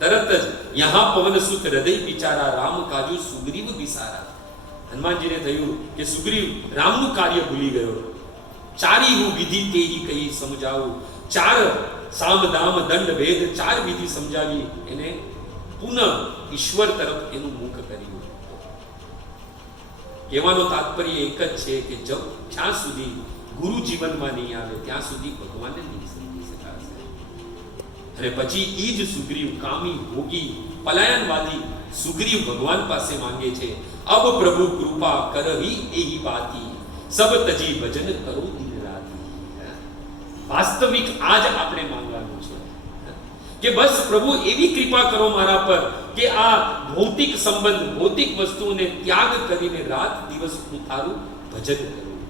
तरत ज यहाँ पवन सुत हृदय बिचारा राम काजू सुग्रीव बिसारा। हनुमानजी ने थયું કે સુગ્રીવ રામનું કાર્ય ભૂલી ગયો। ચારી હું વિધિ તેરી કઈ સમજાવું, ચાર સામ દામ દંડ ભેદ ચાર વિધિ સમજાવી એને પુનઃ ઈશ્વર તરફ એનું મુખ કર્યું। કહેવાનો તાત્પર્ય એક જ છે કે જ્યાં સુધી ગુરુ જીવનમાં નહીં આવે ત્યાં સુધી ભગવાનને નહીં સમજી શકાશે। અને પછી ઈ જ સુગ્રીવ કામી ભોગી પલાયનવાદી સુગ્રીવ ભગવાન પાસે માંગે છે, અબ પ્રભુ કૃપા કરહી એહી બાતી સબ તજી ભજન કરો દિન રાતી। વાસ્તવિક આજ આપણે માંગવાનું છે કે બસ પ્રભુ એવી કૃપા કરો મારા પર કે આ ભૌતિક સંબંધ ભૌતિક વસ્તુઓને ત્યાગ કરીને રાત દિવસ હું તારું ભજન કરું।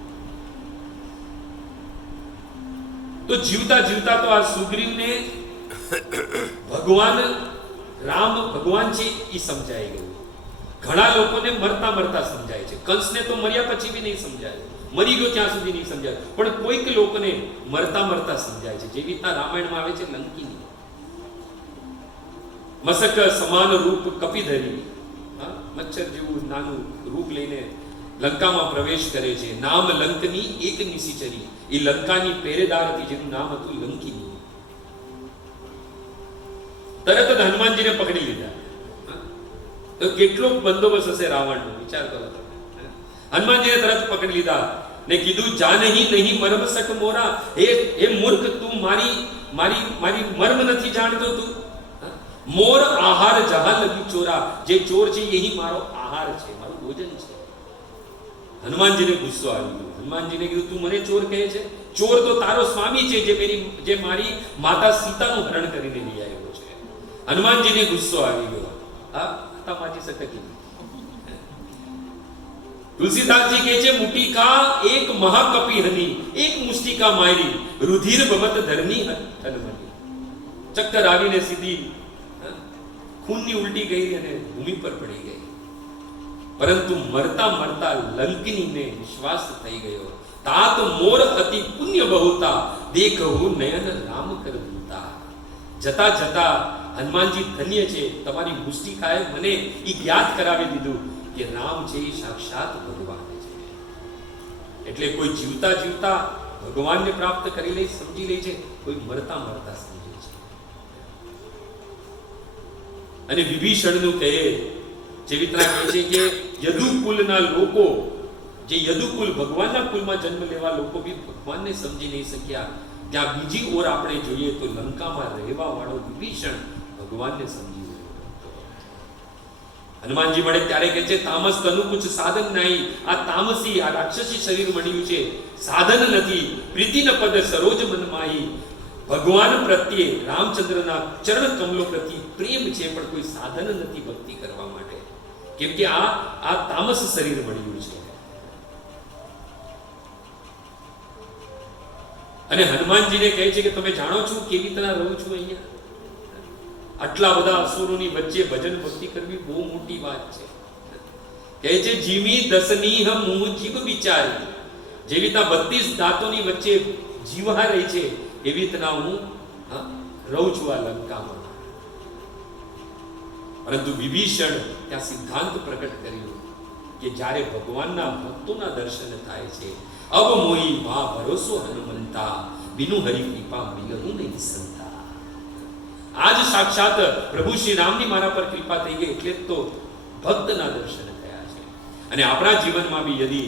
તો જીવતા જીવતા તો આ સુગ્રીવને ભગવાન રામ ભગવાન છે એ સમજાઈ ગયું। ઘણા લોકોને મરતા મરતા સમજાય છે, કંસને તો મર્યા પછી બી નહીં સમજાય, મરી ગયો ત્યાં સુધી નહીં સમજાય, પણ કોઈક લોકોને મરતા મરતા સમજાય છે। જેવી રીતના રામાયણમાં આવે છે લંકીની મસક સમાન રૂપ કપિધરી, મચ્છર જેવું નાનું રૂપ લઈને લંકામાં પ્રવેશ કરે છે। નામ લંકની એક નિશિચરી, એ લંકાની પહેરેદાર હતી જેનું નામ હતું લંકીની। તરત જ હનુમાનજીને પકડી લીધા। તો કેટલો બંદોબસ્ત હશે રાવણનો, વિચાર કરો। હનુમાનજીને તરત પકડી લીધા ને કીધું, જાનહી નહીં મર્મ સક મોરા, હે મૂર્ખ તું મારી મારી મારી મર્મ નથી જાણતો તું। મોર આહાર જહાં લગી ચોરા, જે ચોર છે यही મારો આહાર છે, મારું ભોજન છે। હનુમાનજીને ગુસ્સો આવી ગયો। હનુમાનજીને કીધું તું મને ચોર કહે છે? ચોર તો તારો સ્વામી છે જે મારી માતા સીતાનું હરણ કરીને લઈ આવ્યો છે। હનુમાનજીને ગુસ્સો આવી ગયો। આ હતા માજી સટકી। तुलसीदास जी કહે છે, મુટિકા એક મહાકપી હની, એક મુષ્ટિકા મારી, રુધિર બમત ધરની તનમની। ચક્કર આવીને સીધી ખૂનની ઉલટી ગઈ અને ભૂમિ પર પડી ગઈ। પરંતુ મરતા મરતા લંકિનીને વિશ્વાસ થઈ ગયો, તાત મોર અતિ પુણ્ય બહુતા, દેખવું નયન રામ કર ભૂતા। જતા જતા હનુમાનજી ધન્ય છે, તમારી મુષ્ટિકાએ મને ઈ જ્ઞાત કરાવી દીધું કે રામ છે એ સાક્ષાત ભગવાન છે। એટલે કોઈ જીવતા જીવતા ભગવાનને પ્રાપ્ત કરી લે, સમજી લે છે, કોઈ મરતા મરતા સમજે છે। અને વિભીષણનું કહે જેવી રીતના કહે છે કે યદુકુલના લોકો, જે યદુકુલ ભગવાનના કુલમાં જન્મ લેવા લોકો બી ભગવાનને સમજી નહીં શક્યા, ત્યાં બીજી ઓર આપણે જોઈએ તો લંકામાં રહેવા વાળો વિભીષણ ભગવાનને સમજી ગયો। હનુમાનજી મળે ત્યારે કહે છે, તામસ તનુ કુછ સાધન નહીં, આ તામસી આ રાક્ષસી શરીર મળ્યું છે, સાધન નથી, પ્રીતિન પદ સરોજ મન માહી। ભગવાન પ્રત્યે રામચંદ્રના ચરણ કમલો પ્રત્યે પ્રેમ છે, પણ કોઈ સાધન નથી ભક્તિ કરવા માટે, કેમ કે આ તામસ શરીર મળ્યું છે। અને હનુમાનજીને કહે છે કે તમે જાણો છો કેવી રીતના રહું છું અહીંયા? આટલા બધા અસુરોની વચ્ચે ભજન ભક્તિ કરવી બહુ મોટી વાત છે। કહે છે, જીમી દસની હમ મુહ જીવ વિચારી, જેવી રીતના 32 દાંતોની વચ્ચે જીવા રહી છે એવી રીતના હું રહું છું આ લંકામાં। પરંતુ વિભીષણ ત્યાં સિદ્ધાંત પ્રકટ કર્યું કે જ્યારે ભગવાનના ભક્તોના દર્શન થાય છે, અબ મોહી વા ભરોસો હનુમંતા, બિનુ હરિ કૃપા મિલહુ નહીં સંતા। આજ સાક્ષાત પ્રભુ શ્રી રામની મારા પર કૃપા થઈ ગઈ, એટલે તો ભક્તના દર્શન થયા છે। અને આપણા જીવનમાં બી યદિ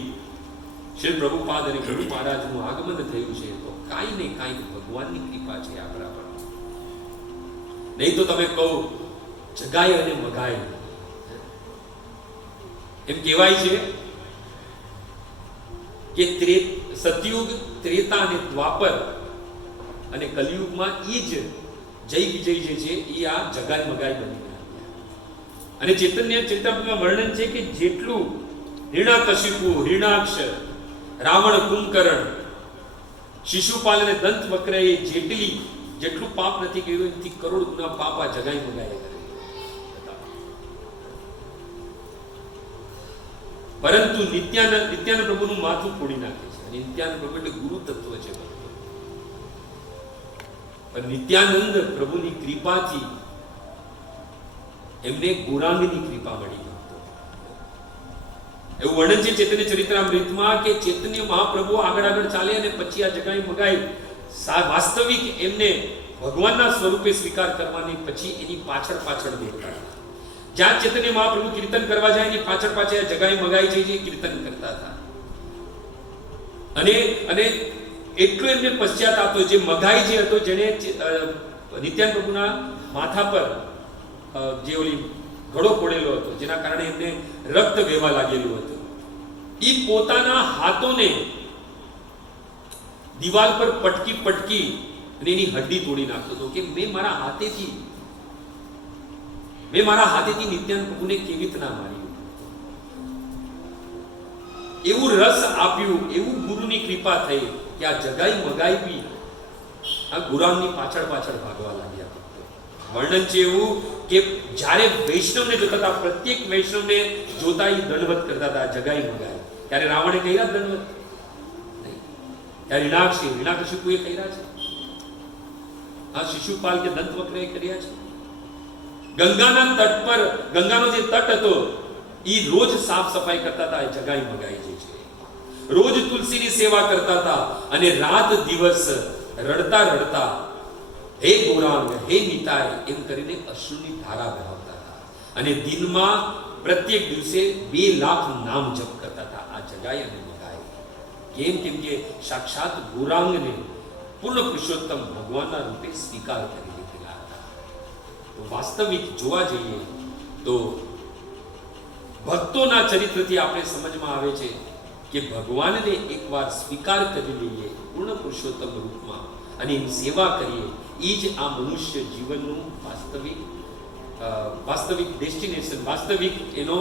શ્રી પ્રભુપાદ અને ગુરુ મહારાજનું આગમન થયું છે તો કાંઈ ને કાંઈ ભગવાનની કૃપા છે આપણા પર। નહીં તો તમે કહો જગાય અને મગાય, એમ કહેવાય છે કે સતયુગ, ત્રેતા અને દ્વાપર અને કલિયુગમાં એ જ જય વિજય જે છે એ આ જગાય મગાય બની ગયા। અને ચૈતન્ય ચરિતામૃતમાં વર્ણન છે કે જેટલું હિરણાકશિપુ, હિરણાક્ષ, રાવણ, કુંભકર્ણ, શિશુપાલ અને દંત વક્રએ જેટલું પાપ નથી કર્યું એનાથી કરોડ ગુના પાપ આ જગાય મગાય કરે। પરંતુ નિત્યાનંદ પ્રભુનું માથું ફોડી નાખે છે। અને નિત્યાનંદ પ્રભુ એટલે ગુરુ તત્વ છે। પણ નિત્યાનંદ પ્રભુની કૃપાથી એમને ગૌરાંગની કૃપા મળી. એવું વર્ણન છે ચૈતન્ય ચરિત્રામૃતમાં કે ચૈતન્ય મહાપ્રભુ આગળ ચાલે અને પછી આ જગાઈ મગાઈ વાસ્તવિક એમને ભગવાનના સ્વરૂપે સ્વીકાર કરવાની પછી એની પાછળ દોડતા. જ્યાં ચૈતન્ય મહાપ્રભુ કીર્તન કરવા જાય એની પાછળ જગાઈ મગાઈ છે જે કીર્તન કરતા હતા. અને એટલો એમને પશ્ચાતાપ હતો. જે મગાઈ જે હતો જેને નિત્યાનંદ પ્રભુના માથા પર જે ઓલી ઘડો ફોડેલો હતો, જેના કારણે એમને રક્ત વહેવા લાગેલું હતું, એ પોતાના હાથોને દિવાલ પર પટકી અને એની હડ્ડી તોડી નાખતો હતો કે મેં મારા હાથેથી નિત્યાનંદ પ્રભુને કેવી રીતના માર્યું. એવું રસ આપ્યું, એવું ગુરુની કૃપા થઈ કે આ જગાઈ મગાઈ બી આ ગુરામની પાછળ ભાગવા લાગ્યા. વર્ણન છે એવું કે જ્યારે વૈષ્ણવને જોતા હતા, પ્રત્યેક વૈષ્ણવને જોતા એ દંડવત કરતા હતા જગાઈ મગાઈ. ત્યારે રાવણે કર્યા દંડવત? ત્યારે હિરણાકશિપુએ કર્યા છે? આ શિશુપાલ કે દંતવક્રએ કર્યા છે? ગંગાના તટ પર, ગંગાનો જે તટ હતો એ રોજ સાફ સફાઈ કરતા હતા જગાઈ મગાઈ જે છે. રોજ તુલસીની સેવા કરતા હતા અને રાત દિવસ રડતા હે ગૌરાંગ, હે નિતાય એમ કરીને અશ્રુની ધારા વહાવતા હતા. અને દિનમાં પ્રત્યેક દિવસે 2 લાખ નામ જપ કરતા હતા આ જગાઈ અને મગાઈ. કેમ કે સાક્ષાત ગૌરાંગને પૂર્ણ પુરુષોત્તમ ભગવાનના રૂપે સ્વીકાર કરી લીધેલા હતા. તો વાસ્તવિક જોવા જઈએ તો ભક્તોના ચરિત્રથી આપણે સમજમાં આવે છે કે ભગવાનને એકવાર સ્વીકાર કરી લઈએ પૂર્ણ પુરુષોત્તમ રૂપમાં અને એની સેવા કરીએ, એ જ આ મનુષ્ય જીવનનું વાસ્તવિક ડેસ્ટિનેશન, વાસ્તવિક એનો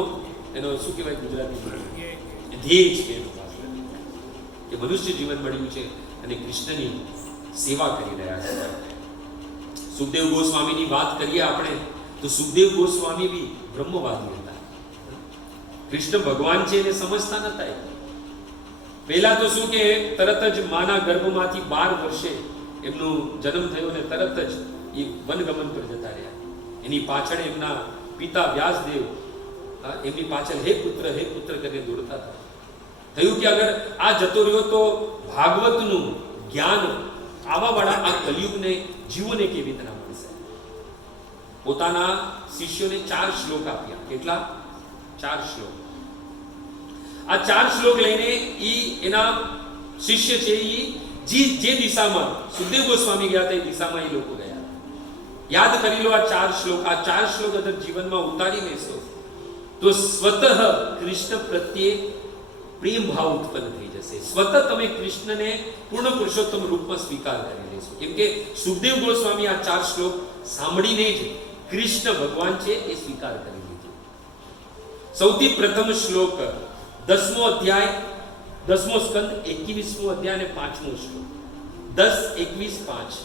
શું કહેવાય ગુજરાતી ધ્યેય છે. કે મનુષ્ય જીવન મળ્યું છે અને કૃષ્ણની સેવા કરી રહ્યા છે. સુખદેવ ગોસ્વામીની વાત કરીએ આપણે તો સુખદેવ ગોસ્વામી બી બ્રહ્મવાદી હતા. કૃષ્ણ ભગવાન છે એને સમજતા નતા. પહેલા તો શું કે તરત જ માના ગર્ભમાંથી 12 વર્ષે એમનો જન્મ થયો અને તરત જ એ વનગમન પર જતા રહ્યા. એની પાછળ એમના પિતા વ્યાસદેવ એમની પાછળ હે પુત્ર કરીને દોડતા હતા. થયું કે અગર આ જતો રહ્યો તો ભાગવતનું જ્ઞાન આવાવાળા આ કલિયુગને જીવોને કેવી રીતના મળશે. પોતાના શિષ્યોને 4 શ્લોક આપ્યા. કેટલા? 4 શ્લોક. આ 4 શ્લોક લઈને એના શિષ્ય છે જે દિશામાં સુખદેવ ગોસ્વામી ગયા હતા એ દિશામાં એ લોકો ગયા. યાદ કરી લો આ 4 શ્લોક. આ 4 શ્લોક અગર જીવનમાં ઉતારી લેશો તો સ્વતઃ કૃષ્ણ પ્રત્યે પ્રેમ ભાવ ઉત્પન્ન થઈ જશે. સ્વતઃ તમે કૃષ્ણને પૂર્ણ પુરુષોત્તમ રૂપમાં સ્વીકાર કરી લેશો. કેમ કે સુખદેવ ગોસ્વામી આ 4 શ્લોક સાંભળીને જ કૃષ્ણ ભગવાન છે એ સ્વીકાર કરી લીધું. સૌથી પ્રથમ શ્લોક 10મો અધ્યાય 10મો સ્કંદ 21મો અધ્યાય અને 5મો શ્લોક 10, 21, 5.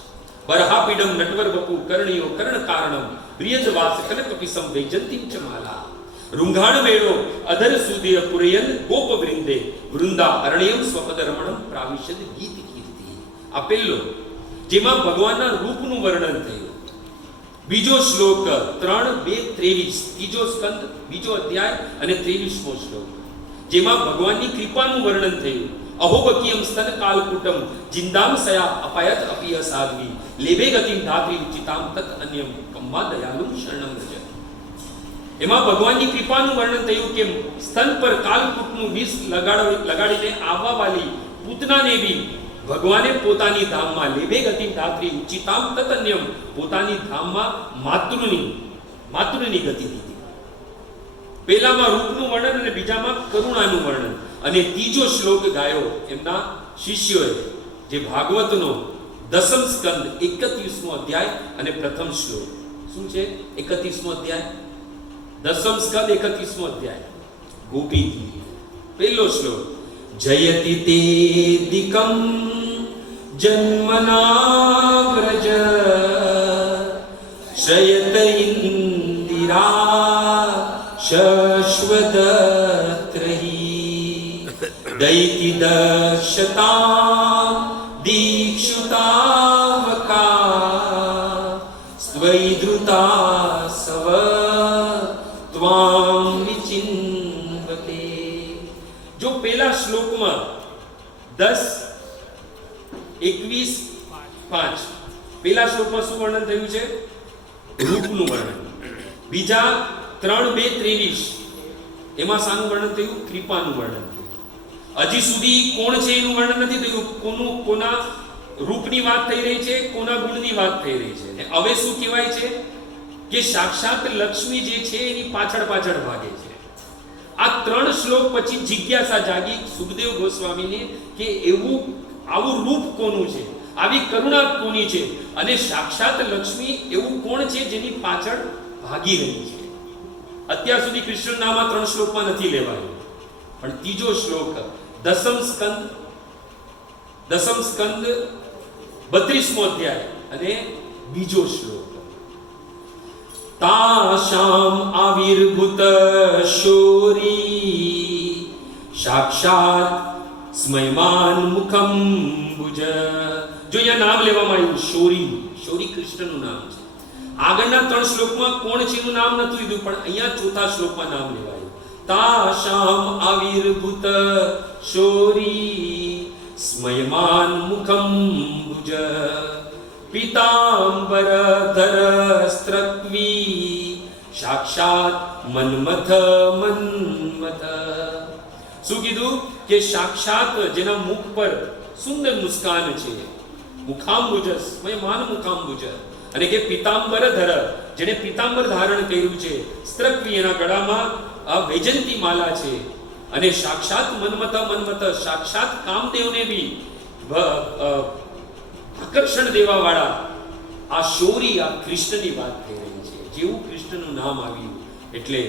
બરહાપીડમ નટવર વપુ કર્ણિયો કર્ણ કારણમ પ્રિયજવાસ કનકપિસમ વૈજંતીમ ચ માલા રૂંઘાણ મેળો અધર સુદિય પુરયન ગોપ વૃંદે વૃંદા અરણ્યમ સ્વપદ રમણમ પ્રાવિશદ ગીત કીર્તિ. આ પહેલો જેમાં ભગવાનના રૂપનું વર્ણન થયું. બીજો શ્લોક 3, 2, 23. ત્રીજો સ્કંદ બીજો અધ્યાય અને 23મો શ્લોક જેમાં ભગવાનની કૃપાનું વર્ણન થયું. અહોબકીયમ સ્તન કાલકુટમ જિંદામ સયા અપાયત અપિય સાધવી લેબે ગતિમ ધાત્રી ઉચિતામ તત અન્યમ કમ્મા દયાલુમ શરણમ રજ. એમાં ભગવાનની કૃપાનું વર્ણન થયું કે સ્તન પર કાલકૂટનું વિષ લગાડીને આવવા વાલી પૂતનાને બી ભગવાને પોતાની ધામમાં લેબે ગતિમ ધાત્રી ઉચિતામ તત અન્યમ પોતાની ધામમાં માતૃની ગતિ દીધી. પહેલામાં રૂપનું વર્ણન અને બીજામાં કરુણાનું વર્ણન. અને ત્રીજો શ્લોક ગાયો એમના શિષ્યોએ જે ભાગવતનો 10મ સ્કંદ 31મો અધ્યાય અને પ્રથમ શ્લોક. શું છે 31મો અધ્યાય? 10મ સ્કંદ 31મો અધ્યાય ગોપી ગીત. પહેલો શ્લોક જયતિ તે દિકમ જન્મના વ્રજ શયત ઇન્દિરા શશ્વદત્રહી દૈતિ દક્ષતા દીક્ષુતાવકા સ્વૈ ધૃતા સવ પહેલા શ્લોકમાં શું વર્ણન થયું છે? રૂપનું વર્ણન. બીજા 3:2-23 એમાં શાનું વર્ણન થયું? કૃપાનું વર્ણન થયું. હજી સુધી કોણ છે એનું વર્ણન નથી થયું. કોના રૂપની વાત થઈ રહી છે, કોના ગુણની વાત થઈ રહી છે. અને હવે શું કહેવાય છે કે સાક્ષાત લક્ષ્મી જે છે એની પાછળ પાછળ ભાગે છે. આ 3 શ્લોક પછી જિજ્ઞાસા જાગી સુખદેવ ગોસ્વામીને કે આવું રૂપ કોનું છે, આવી કરુણા કોની છે, અને સાક્ષાત લક્ષ્મી એવું કોણ છે જેની પાછળ ભાગી રહી છે. અત્યાર સુધી કૃષ્ણ નામ આ 3 શ્લોકમાં નથી લેવાયું, પણ ત્રીજો શ્લોક દસમ સ્કંદ 32મો અધ્યાય અને બીજો શ્લોક તાશામ આવિર્ભૂત શૌરી સાક્ષાત સ્મયમાન મુખમ ભુજ. જો અહીંયા નામ લેવામાં આવ્યું શૌરી કૃષ્ણનું નામ છે. આગળના 3 શ્લોકમાં કોણ છે એનું નામ નતું લીધું, પણ અહીંયા ચોથા શ્લોકમાં નામ લેવાયું. તાશામ આવિર્ભૂત શૌરી સ્મયમાન મુખમ ભુજ પીતાંબરધર સ્ત્રક્વી સાક્ષાત મન્મથ. શું કીધું કે સાક્ષાત જેના મુખ પર સુંદર મુસ્કાન છે, મુખાંબુજ સ્મયમાન મુખાંબુજ, અને કે પીતાંબરધર જેને પીતાંબર ધારણ કર્યું છે, સ્ત્રક્વી એના ગળામાં આ વૈજંતી માલા છે, અને સાક્ષાત મન્મથ સાક્ષાત કામદેવને બી આકર્ષણ દેવા વાળા આ શૌરી આ કૃષ્ણની વાત થઈ રહી છે. જેવું કૃષ્ણનું નામ આવ્યું એટલે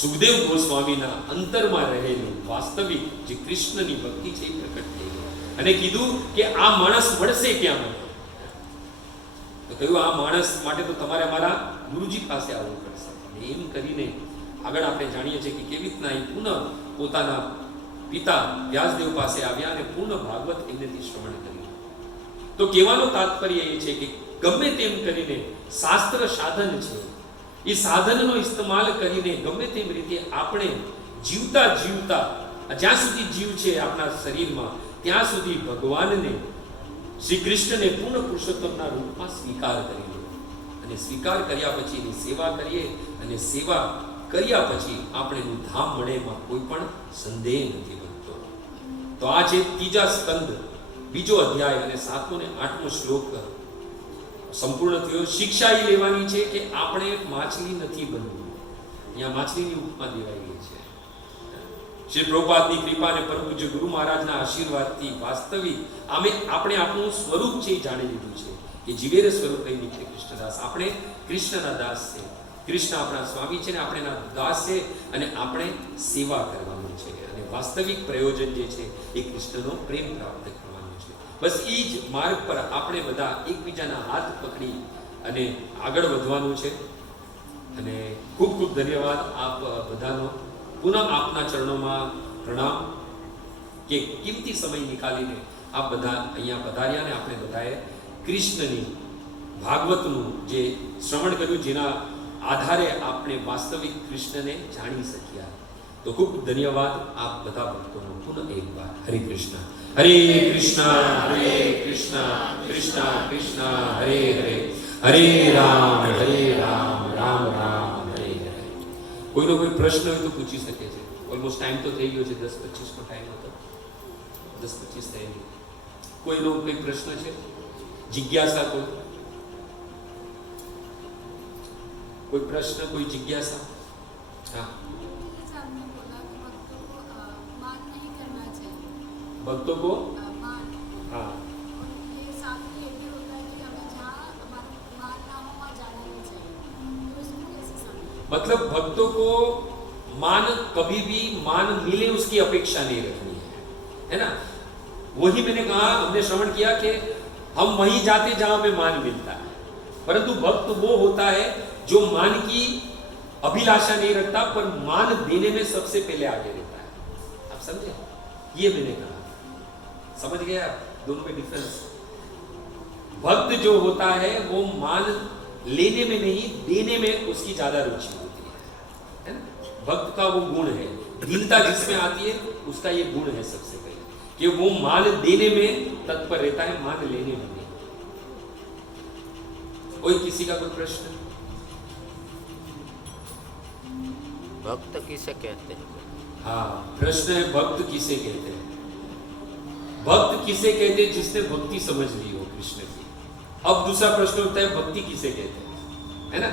સુખદેવ ગોસ્વામીના અંતરમાં રહેલું વાસ્તવિક જે કૃષ્ણની ભક્તિ છે એ પ્રકટ થઈ ગઈ. અને કીધું કે આ માણસ મળશે ક્યાં મને? તો કહ્યું આ માણસ માટે તો તમારે અમારા ગુરુજી પાસે આવવું પડશે. એમ કરીને આગળ આપણે જાણીએ છીએ કે કેવી રીતના એ પુનઃ પોતાના પિતા વ્યાસદેવ પાસે આવ્યા અને પૂર્ણ ભાગવત એમનેથી શ્રવણ કર્યું. તો કહેવાનો તાત્પર્ય એ છે કે ગમે તેમ કરીને શાસ્ત્ર સાધન છે, એ સાધનનો ઇસ્તેમાલ કરીને ગમે તેમ રીતે આપણે જીવતા જ્યાં સુધી જીવ છે આપણા શરીરમાં ત્યાં સુધી ભગવાનને શ્રી કૃષ્ણને પૂર્ણ પુરુષોત્તમના રૂપમાં સ્વીકાર કરી લો, અને સ્વીકાર કર્યા પછી એની સેવા કરીએ, અને સેવા કર્યા પછી આપણે એનું ધામ મળે એમાં કોઈ પણ સંદેહ નથી બનતો. તો આ છે ત્રીજા સ્કંદ બીજો અધ્યાય અને 7મો અને 8મો શ્લોક સંપૂર્ણ થયો. શિક્ષા એ લેવાની છે કે આપણે માછલી નથી બનવું. અહીંયા માછલીની ઉપમા દેવાઈ ગઈ છે. શ્રી પ્રભુપાદની કૃપા અને પરમ પૂજ્ય ગુરુ મહારાજના આશીર્વાદથી વાસ્તવિક આપણે આપણું સ્વરૂપ છે એ જાણી લીધું છે કે જીવેર સ્વરૂપ લઈ નીકળે કૃષ્ણદાસ. આપણે કૃષ્ણના દાસ છે, કૃષ્ણ આપણા સ્વામી છે ને આપણે એના દાસ છે, અને આપણે સેવા કરવાનું છે, અને વાસ્તવિક પ્રયોજન જે છે એ કૃષ્ણનો પ્રેમ પ્રાપ્ત કરવાનો છે. બસ એ જ માર્ગ પર આપણે બધા એકબીજાના હાથ પકડી અને આગળ વધવાનું છે. અને ખૂબ ખૂબ ધન્યવાદ આપ બધાનો. પુનઃ આપના ચરણોમાં પ્રણામ કે કિંમતી સમય નીકાળીને આપ બધા અહીંયા પધાર્યા, ને આપણે બધાએ કૃષ્ણની ભાગવતનું જે શ્રવણ કર્યું, જેના આધારે આપણે વાસ્તવિક કૃષ્ણને જાણી શક્યા. તો ખૂબ ધન્યવાદ આપ બધા ભક્તોનો. પુનઃ એકવાર હરે કૃષ્ણ કૃષ્ણ કૃષ્ણ કૃષ્ણ હરે હરે, હરે રામ રામ રામ હરે હરે. કોઈનો કોઈ પ્રશ્ન હોય તો પૂછી શકે છે. ઓલમોસ્ટ ટાઈમ તો થઈ ગયો છે, 10:25 નો ટાઈમ હતો, 10:25 થઈ ગયો. કોઈનો કોઈ પ્રશ્ન છે, જિજ્ઞાસા કોઈ પ્રશ્ન, કોઈ જિજ્ઞાસા? હા, भक्तों को हाँ मतलब भक्तों को मान कभी भी मान मिले उसकी अपेक्षा नहीं रखनी है ना. वही मैंने कहा, हमने श्रवण किया कि हम वहीं जाते जहां हमें मान मिलता है, परंतु भक्त वो होता है जो मान की अभिलाषा नहीं रखता पर मान देने में सबसे पहले आगे रहता है. आप समझे? ये मैंने कहा, समझ गए आप दोनों में डिफरेंस? भक्त जो होता है वो मान लेने में नहीं देने में उसकी ज्यादा रुचि होती है ना. भक्त का वो गुण है, दीनता जिसमें आती है उसका ये गुण है सबसे पहले कि वो मान देने में तत्पर रहता है, मान लेने में नहीं. कोई किसी का कोई प्रश्न? भक्त किसे कहते हैं? हाँ, प्रश्न है भक्त किसे कहते हैं? भक्त किसे कहते हैं? जिसने भक्ति समझ ली हो कृष्ण की। अब दूसरा प्रश्न होता है भक्ति किसे कहते हैं, है ना?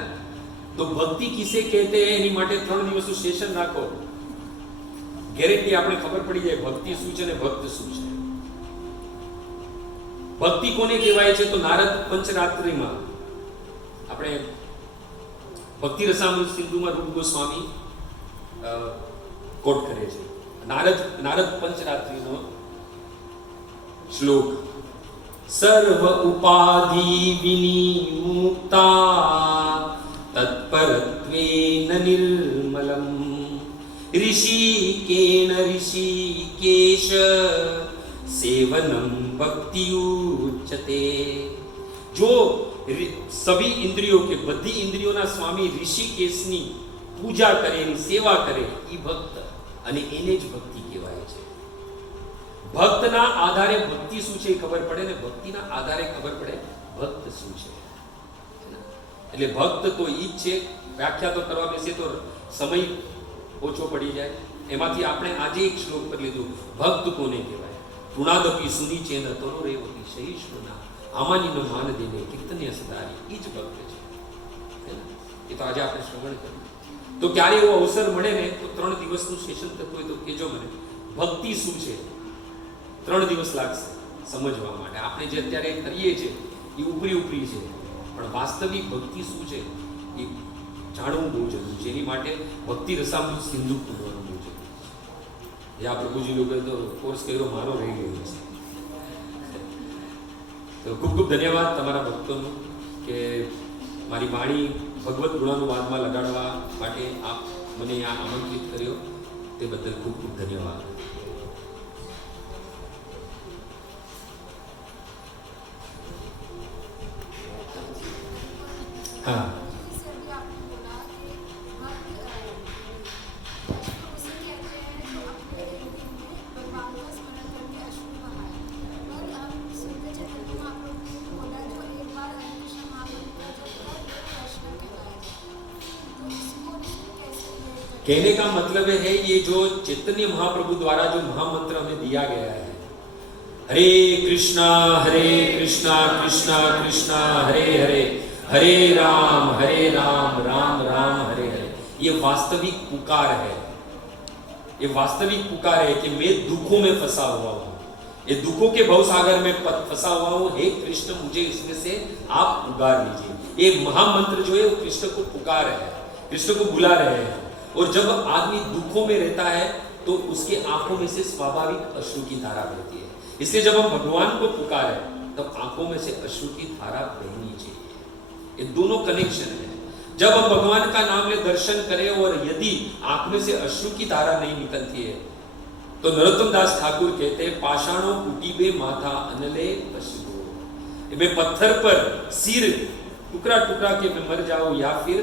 तो भक्ति किसे कहते हैं એની માટે 3 દિવસનું સેશન રાખો, ગેરંટી આપણે ખબર પડી જાય ભક્તિ શું છે ને ભક્ત શું છે. ભક્તિ કોને કહેવાય છે? તો નારદ પંચરાત્રિમાં આપણે ભક્તિ રસામૃત સિંધુમાં રૂપ ગોસ્વામી કોટ કરે છે. નારદ પંચરાત્રિનો શ્લોક, સર્વ ઉપાધિ વિનિમુક્તા તત્પરત્વેન નિર્મલમ ऋषिकेन ऋषिकेश सेवनम भक्तियुच्यते. जो सभी इंद्रियों के बधी इंद्रियों स्वामी ऋषिकेशनी पूजा करे, सेवा करे, ई भक्त અને એને જ ભક્તિ કહેવાય છે. ભક્તના આધારે ભક્તિ શું છે ખબર પડે ને ભક્તિના આધારે ખબર પડે ભક્ત શું છે. એટલે ભક્ત તો ઈ જ છે. વ્યાખ્યા તો કરવા બેસે તો સમય ઓછો પડી જાય. એમાંથી આપણે આજે એક શ્લોક પર લીધું, ભક્ત કોને કહેવાય? તૃણાદપી સુની ચેન તનો રેવતી સહિષ્ણુના આમાનીનો માન દેને કીર્તન્ય સદારી, ઈ જ ભક્ત છે. એ તો આજે આપણે શ્રવણ કર્યું. તો ક્યારે એવો અવસર મળે ને તો 3 દિવસનું સેશન થતું હોય તો કહેજો મને, ભક્તિ શું છે. 3 દિવસ લાગશે સમજવા માટે. આપણે જે અત્યારે કરીએ છીએ એ ઉપરી ઉપરી છે, પણ વાસ્તવિક ભક્તિ શું છે એ જાણવું બહુ જરૂરી છે. એની માટે ભક્તિ રસામૃત સિંધુ પૂરવાનું બહુ જરૂરી છે. આ પ્રભુજી લોકોએ તો કોર્સ કર્યો, મારો રહી ગયો છે. તો ખૂબ ખૂબ ધન્યવાદ તમારા ભક્તોનો કે મારી વાણી ભગવત ગુણાનુવાદમાં લગાડવા માટે આપ મને આ આમંત્રિત કર્યો, તે બદલ ખૂબ ખૂબ ધન્યવાદ. હા, कहने का मतलब है ये जो चैतन्य महाप्रभु द्वारा जो महामंत्र हमें दिया गया है, हरे कृष्णा कृष्णा कृष्णा हरे हरे, हरे राम राम राम हरे हरे, ये वास्तविक पुकार है. ये वास्तविक पुकार है कि मैं दुखों में फंसा हुआ हूं, ये दुखों के भवसागर में फंसा हुआ हूं, हे कृष्ण मुझे इसमें से आप उगार लीजिए. ये महामंत्र जो है वो कृष्ण को पुकार है, कृष्ण को बुला रहे हैं. और जब आदमी दुखों में रहता है तो उसके आंखों में से स्वाभाविक अश्रु की धारा बहती है. इसलिए जब हम भगवान को पुकारें तब आंखों में से अश्रु की धारा बहनी चाहिए. ये दोनों कनेक्शन है. जब हम भगवान का नाम ले दर्शन करें और यदि आंख में से अश्रु की धारा नहीं निकलती है तो नरोत्तम दास ठाकुर कहते हैं, पाषाणों कुटीबे माथा अनले पशु, मैं पत्थर पर सिर टुकड़ा टुकड़ा के मैं मर जाऊं या फिर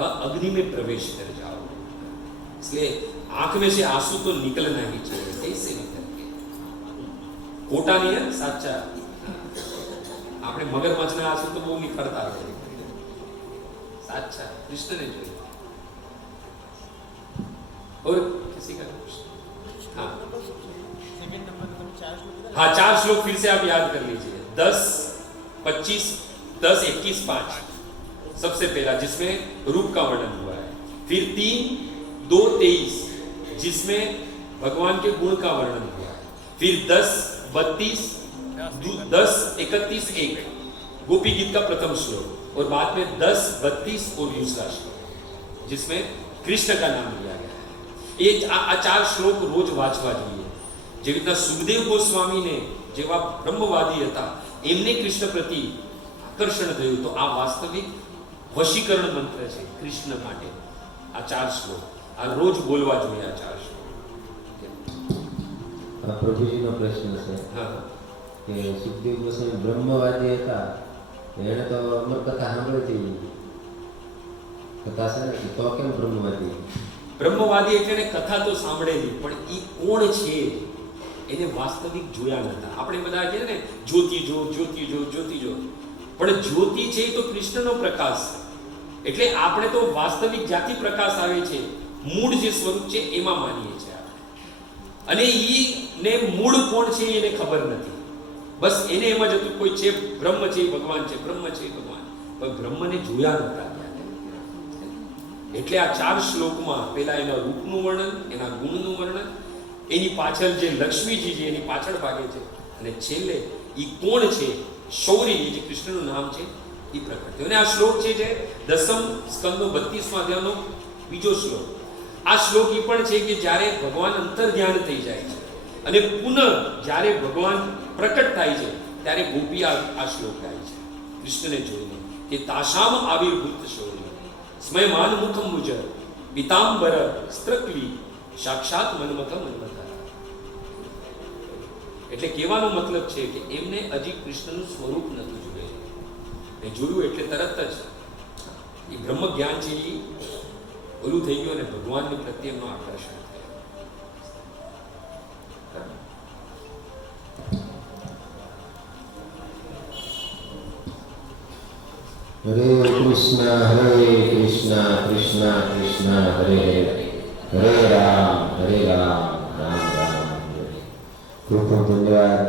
अग्नि में प्रवेश कर जाऊं. इसलिए आंख में से आंसू तो निकलना ही चाहिए, कैसे निकल के खोटा नहीं है साचा. आपने मगरमच्छના આંસુ તો બહુ નીકળતા હોય, સાચા कृष्ण ने જોયું. और किसी का प्रश्न? हाँ, 4 श्लोक फिर से आप याद कर लीजिए. 10, 25, 10, 21, 5 सबसे पहला जिसमें रूप का वर्णन हुआ है. फिर 3, 2, 23 जिसमें भगवान के गुण का वर्णन हुआ है. फिर 10, 32, 10, 31, 1 गोपी गीत का प्रथम श्लोक, और बाद में 10, 32 और दूसरा श्लोक जिसमें कृष्ण का नाम लिया गया है. ये 4 श्लोक रोज वांचवा જોઈએ. જેવી રીતના સુખદેવ ગોસ્વામીને જેવા બ્રહ્મવાદી હતા એમને કૃષ્ણ પ્રતિ આકર્ષણ થયું, તો આ વાસ્તવિક વશીકરણ મંત્ર છે કૃષ્ણ માટે. આ 4 શ્લોક આ રોજ બોલવા જોઈએ. આ 4 શ્લોક. પ્રભુજીનો પ્રશ્ન છે કે સુખદેવ ગોસ્વામી બ્રહ્મવાદી હતા, એણે તો અમર કથા સાંભળી કથા છે ને, તો કેમ બ્રહ્મવાદી? બ્રહ્મવાદી એટલે કથા તો સાંભળેલી, પણ ઈ કોણ છે એને વાસ્તવિક જોયા નતા. આપણે બધા કહે ને જ્યોતિ જો જ્યોતિ જો જ્યોતિ જો, પણ જ્યોતિ છે એ તો કૃષ્ણનો પ્રકાશ છે. એટલે આપણે તો વાસ્તવિક જ્યાંથી પ્રકાશ આવે છે, મૂળ જે સ્વરૂપ છે એમાં માનીએ છીએ આપણે. અને ઈ ને મૂળ કોણ છે એને ખબર નથી. બસ એને એમ જ હતું કોઈ છે બ્રહ્મ છે એ ભગવાન છે, બ્રહ્મ છે એ ભગવાન, પણ બ્રહ્મને જોયા નહોતા. એટલે આ 4 શ્લોકમાં પેલા એના રૂપનું વર્ણન, એના ગુણનું વર્ણન, એની પાછળ જે લક્ષ્મીજી છે એની પાછળ ભાગે છે, અને છેલ્લે ઈ કોણ છે, શૌરી જે કૃષ્ણનું નામ છે એ પ્રકટ થયું. અને આ શ્લોક છે જે 10મ સ્કંદનો 32મા અધ્યાયનો બીજો શ્લોક. આ શ્લોક એ પણ છે કે જ્યારે ભગવાન અંતર ધ્યાન થઈ જાય છે અને પુનઃ જ્યારે ભગવાન પ્રકટ થાય છે ત્યારે ગોપી આ શ્લોક ગાય છે કૃષ્ણને જોઈને કે તાશામ આવિર્ભૂત શૌરી સ્મયમાન મુખમ મુજ પીતાંબર સ્ત્રકલી સાક્ષાત મન્મથ મન્મથ. એટલે કહેવાનો મતલબ છે કે એમને હજી કૃષ્ણનું સ્વરૂપ નથી જોયું. એ જોયું એટલે તરત જ એ બ્રહ્મ જ્ઞાન છે એ ઓલું થઈ ગયું અને ભગવાનની પ્રત્યેનો આકર્ષણ હરે કૃષ્ણ કૃષ્ણ કૃષ્ણ હરે હરે, હરે રામ રામ રામ હરે. ખૂબ ખૂબ ધન્યવાદ.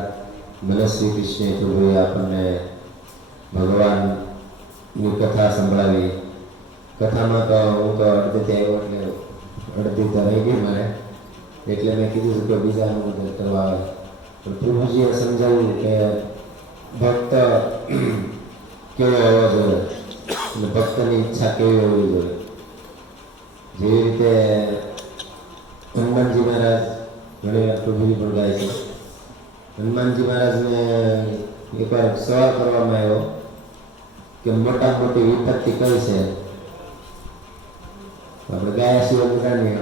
મનસ્વી કૃષ્ણ પ્રભુએ આપણને ભગવાનની કથા સંભળાવી. કથામાં તો હું તો અડધેથી આવ્યો એટલે અડધી તો રહી ગઈ મને, એટલે મેં કીધું કે બીજાનું મદદ કરવા આવે. પણ પ્રભુજીએ સમજાવ્યું કે ભક્ત કેવો હોવો જોઈએ અને ભક્તની ઈચ્છા કેવી હોવી જોઈએ. જેવી રીતે હનુમાનજી મહારાજ ઘણી વાર પ્રભુજી પણ ગાય છે. હનુમાનજી મહારાજને એકવાર સવાલ કરવામાં આવ્યો કે મોટા મોટી વિપત્તિ કઈ છે. આપણે ગાયા સિવાય ગાની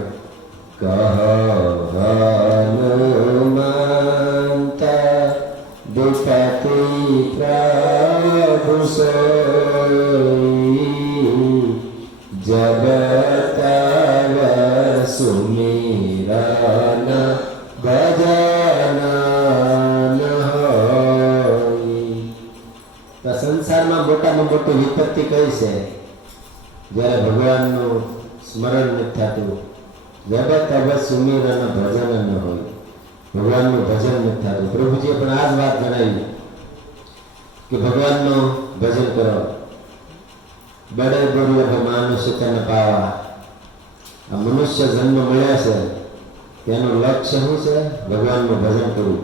હનુમંત દુઃખતી પ્રભુ સોઈ જબ તવ સુમિરન ભજન હોય. સંસારમાં મોટામાં મોટી વિપત્તિ કઈ છે? જ્યારે ભગવાનનું સ્મરણ નથી થતું, જબ તબ સુમિરન ભજન ન હોય, ભગવાનનું ભજન નથી થતું. પ્રભુજીએ પણ આ જ વાત જણાવી કે ભગવાનનું ભજન કરો. બડે દુર્લભ માનુષ્ય તન પાવા. આ મનુષ્ય જન્મ મળ્યા છે તેનું લક્ષ્ય શું છે? ભગવાનનું ભજન કરવું.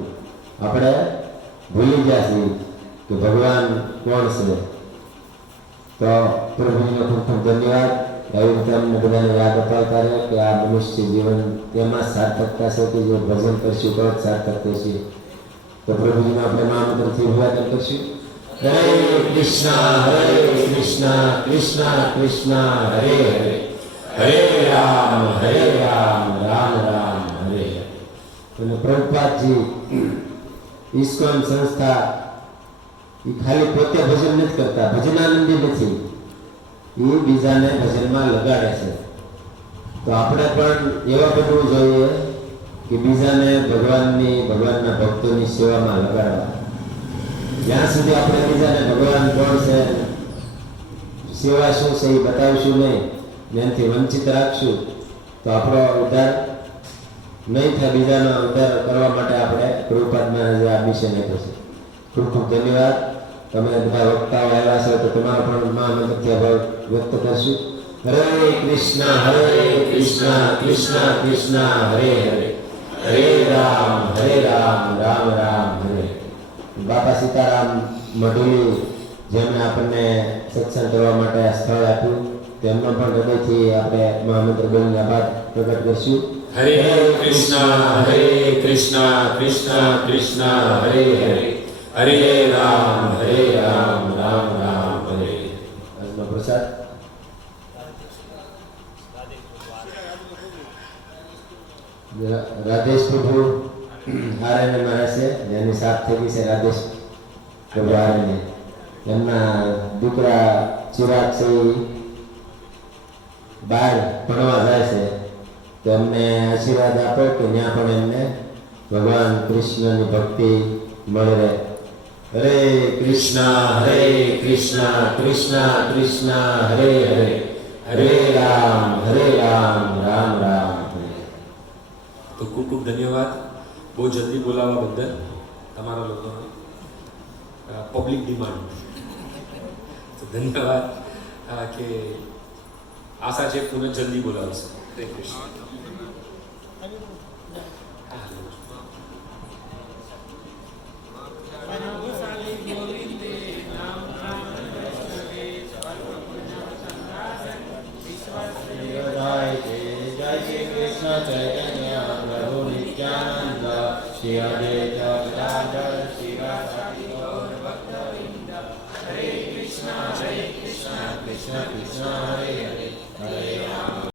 આપણે ભૂલી ગયા છીએ કે ભગવાન કોણ છે. તો પ્રભુજીનો ખૂબ ખૂબ ધન્યવાદ. એવી રીતે અમને બધાને યાદ અપાવતા રહે કે આ મનુષ્ય જીવન તેમાં સાર્થકતા છે કે જો ભજન કરશું તો જ સાર્થક થશે. તો પ્રભુજીને આપણે મહામંત્રથી અભિવાદન કરશું. હરે કૃષ્ણ કૃષ્ણ કૃષ્ણ હરે હરે, હરે રામ રામ રામ હરે હરે. અને પ્રભુપાદજી ઇસ્કોન સંસ્થા એ ખાલી પોતે ભજન નથી કરતા, ભજનાનંદી નથી, એ બીજાને ભજનમાં લગાડે છે. તો આપણે પણ એવા બનવું જોઈએ કે બીજાને ભગવાનના ભક્તોની સેવામાં લગાડવા. જ્યાં સુધી આપણે બીજાને ભગવાન કોણ છે, સેવા શું છે એ બતાવીશું નહીં, એનાથી વંચિત રાખશું તો આપણો ઉદ્ધાર નહીં થાય. બીજાનો ઉદ્ધાર કરવા માટે આપણે પ્રભુપાદના જે આ મિશન આપ્યું છે. ખૂબ ખૂબ ધન્યવાદ. તમે બધા વક્તાઓ આવ્યા છો તો તમારો પણ મહામંત્રથી આભાર વ્યક્ત કરશું. હરે કૃષ્ણ કૃષ્ણ કૃષ્ણ હરે હરે, હરે રામ રામ રામ હરે. બાપા સીતારામ મઢુલી જેમણે આપણને સત્સંગ કરવા માટે આ સ્થળ આપ્યું તેમનો પણ હૃદયથી આપણે મહામંત્ર બોલીને આભાર પ્રગટ કરશું. હરે કૃષ્ણ કૃષ્ણ કૃષ્ણ હરે હરે, હરે રામ રામ રામ હરે. આજનો પ્રસાદ રાધેશ પ્રભુ આર્યને મારે છે, એની સાથ થઈ ગઈ છે. રાધેશ પ્રભુ આર્યને એમના દીકરા ચિરાગ છે બહાર ભણવા જાય છે, તો એમને આશીર્વાદ આપો કે ત્યાં પણ એમને ભગવાન કૃષ્ણની ભક્તિ મળી રહે. હરે કૃષ્ણ કૃષ્ણ કૃષ્ણ હરે હરે હરે રામ રામ રામ હરે. તો ખૂબ ખૂબ ધન્યવાદ બહુ જલ્દી બોલાવવા બદલ તમારા લોકોનો પબ્લિક ડિમાન્ડ. તો ધન્યવાદ કે આશા છે પુનઃ જલ્દી બોલાવશે. હરે કૃષ્ણ. જય શ્રી કૃષ્ણ ચૈતન્ય પ્રભુ નિત્યાનંદ શ્રી